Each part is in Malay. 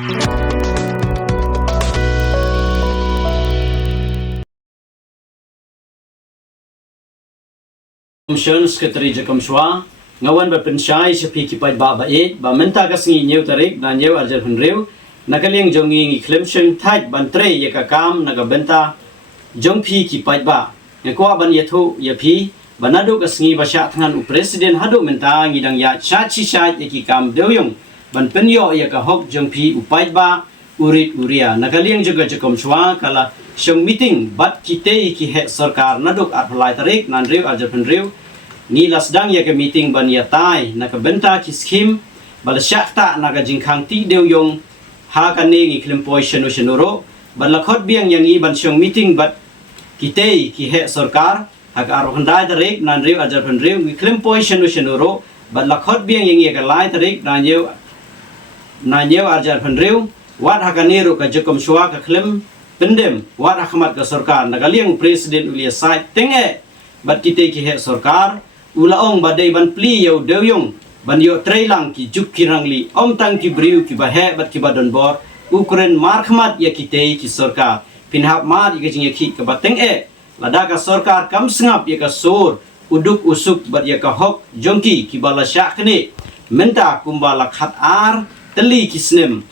Komisyon Sekretari Jakom Shwa ngawan berpensyai sepi kipai ba bait ba menta kasngi nyeu tarik dan nyeu arjar hunreu nakaliang jongi ngi klemsheng thait bantre ye kakam naga benta jongpi kipai ba ngakwa ban yathu yapi banadu kasngi basya thangan u presiden hadu menta ngidang ya chachi chai ye kikam deuyong ban penyo ye ka hok jongpi upai ba urit uria nakaliang juga Jakom Shwa kala shong meeting bat kite ki he sarkar naduk apply tarik nan reu arjar hunreu ni lasdang ya ke meeting ban ya tai na ka benta ki skim bal syakta na ka jingkhang ti deu yong ha ka ne ngi klempoi shenu shenuro bal lakhot biang yang i ban syong meeting bat kitei ki he sarkar ha ka aro handai tarik nan reu ajar pan reu ngi klempoi shenu shenuro bal lakhot biang yang i ka lai tarik na nyeu ajar pan reu wat ha ka neru ka Jakom Shwa ka klem pendem wat ahmad ka sarkar na kaliang presiden ulia sai tenge bat kitei ki he sarkar ulaong badai ban pli yau deuyong ban yo trailang ki juk kirangli om tang ki briu ki bahe bat ki badon bor ukren markhmat ya kitei ki sarkar pinhap mar ya jing ki ka bateng lada ka sarkar kam sngap ya ka sur uduk usuk bat ya ka hok jongki ki bala syakne menta kumbala khat ar teli ki snem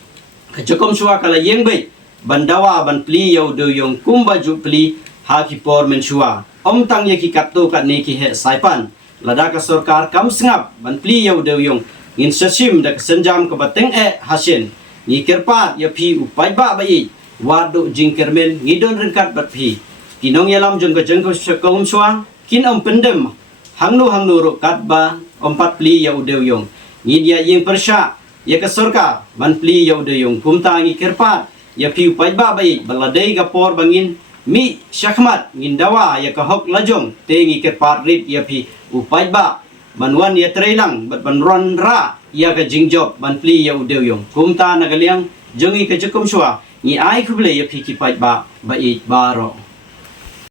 ka Jakom Shwa kala yeng bai bandawa ban pli yau deuyong kumbaju pli ha ki por men shwa om tang ya ki kapto kat ne ki he saipan lada ka sarkar kam sngap ban pli yau deuyong ngin sashim da senjam ka bateng hasin ni kerpat ya pi upai ba bai wadu jingkermen ngidon rengkat bat pi kinong yalam jong ka Jakom Shwa kin om pendem hangnu ro kat ba om pat pli yau deuyong ngin ya yeng persya ya ka sarkar ban pli yau deuyong pumta ngi kerpat ya pi upai ba bai baladai ka por bangin mi syakmat ngindawa ya ka hok lajong tengi kerpat rit ya pi upai ba banwan ya trailang bat banron ra ya ka jingjob ban pli ya udeuyong kumta nagaliang jongi ka Jakom Shwa ni ai kuble ya pi kipai ba bait baro